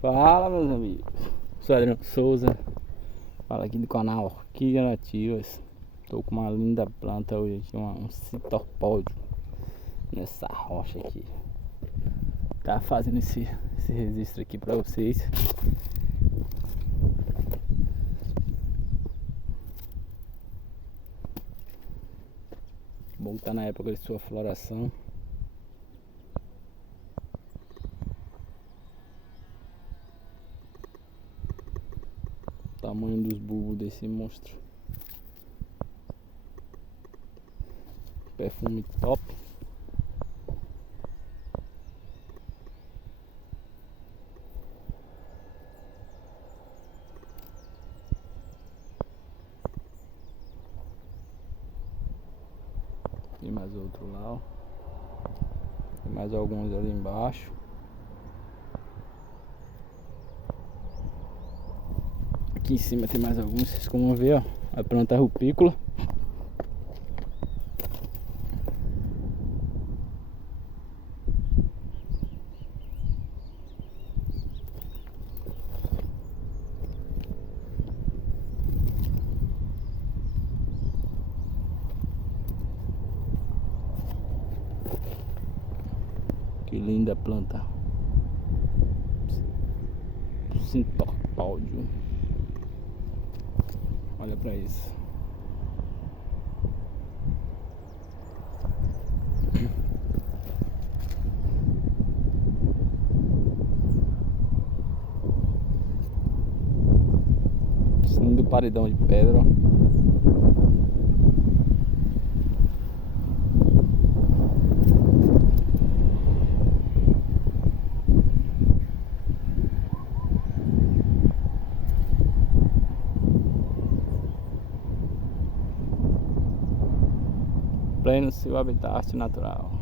Fala, meus amigos. Sou Adriano Souza. Fala aqui do canal Orquídeas Nativas. Tô com uma linda planta hoje aqui, um citorpódio nessa rocha aqui. Tá fazendo esse registro aqui pra vocês. Bom que tá na época de sua floração. Tamanho dos bulbos desse monstro. Perfume top. Tem mais outro lá, ó. Tem mais alguns ali embaixo. Aqui em cima tem mais alguns, vocês como ver, ó. A planta rupícola. Que linda planta. Citorpódio. Olha pra isso. Esse lindo paredão de pedra, ó. Pleno seu habitat natural.